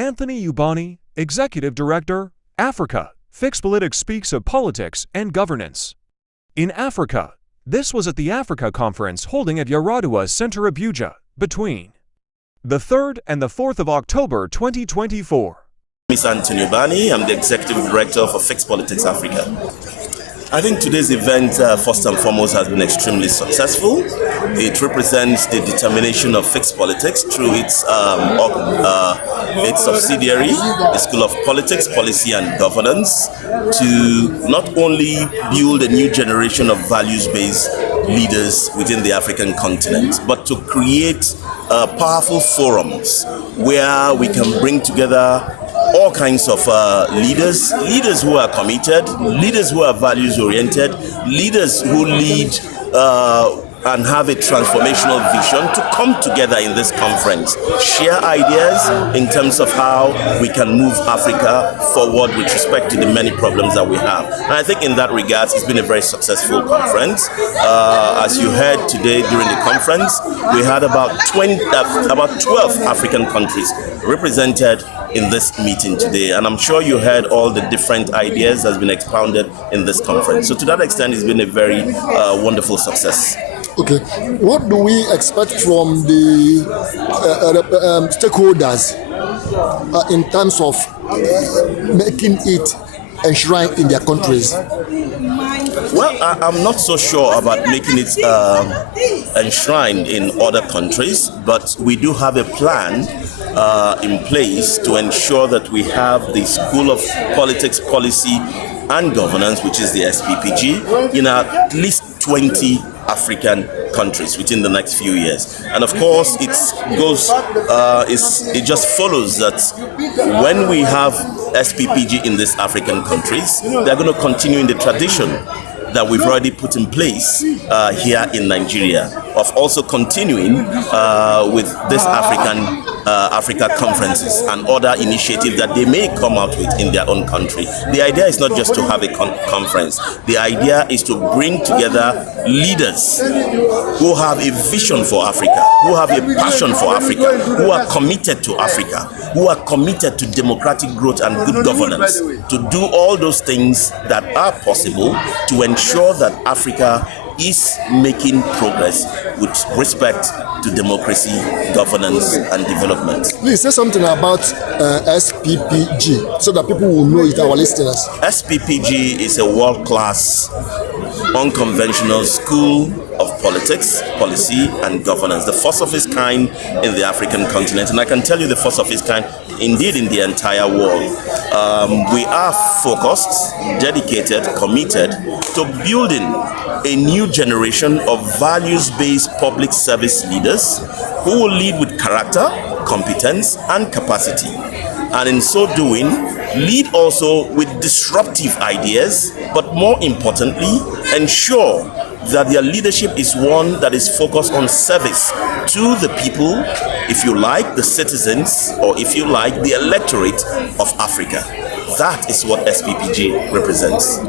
Anthony Ubani, Executive Director, Africa. Fix Politics speaks of politics and governance. In Africa, this was at the Africa Conference holding at Yaradua Center Abuja between the 3rd and the 4th of October 2024. My name is Anthony Ubani. I'm the Executive Director for Fix Politics Africa. I think today's event, first and foremost, has been extremely successful. It represents the determination of Fix Politics through its subsidiary, the School of Politics, Policy and Governance, to not only build a new generation of values-based leaders within the African continent, but to create powerful forums where we can bring together all kinds of leaders who are committed, leaders who are values-oriented, leaders who lead and have a transformational vision to come together in this conference, share ideas in terms of how we can move Africa forward with respect to the many problems that we have. And I think in that regard, it's been a very successful conference. As you heard today during the conference, we had about 12 African countries represented in this meeting today, and I'm sure you heard all the different ideas that's been expounded in this conference. So to that extent, it's been a very wonderful success. Okay, what do we expect from the stakeholders in terms of making it enshrined in their countries? Well, I'm not so sure about making it enshrined in other countries, but we do have a plan in place to ensure that we have the School of Politics, Policy and Governance, which is the SPPG, in at least 20 African countries within the next few years. And of course, it just follows that when we have SPPG in these African countries, they're going to continue in the tradition that we've already put in place here in Nigeria, of also continuing with this Africa conferences and other initiatives that they may come out with in their own country. The idea is not just to have a conference. The idea is to bring together leaders who have a vision for Africa, who have a passion for Africa, who are committed to Africa, who are committed to democratic growth and good governance, to do all those things that are possible to ensure that Africa is making progress with respect to democracy, governance, and development. Please say something about SPPG so that people will know it, our listeners. SPPG is a world-class, unconventional school of politics, policy, and governance, the first of its kind in the African continent, and I can tell you the first of its kind indeed in the entire world. We are focused, dedicated, committed to building a new generation of values-based public service leaders who will lead with character, competence, and capacity. And in so doing, lead also with disruptive ideas, but more importantly, ensure that their leadership is one that is focused on service to the people, if you like, the citizens, or if you like, the electorate of Africa. That is what SPPG represents.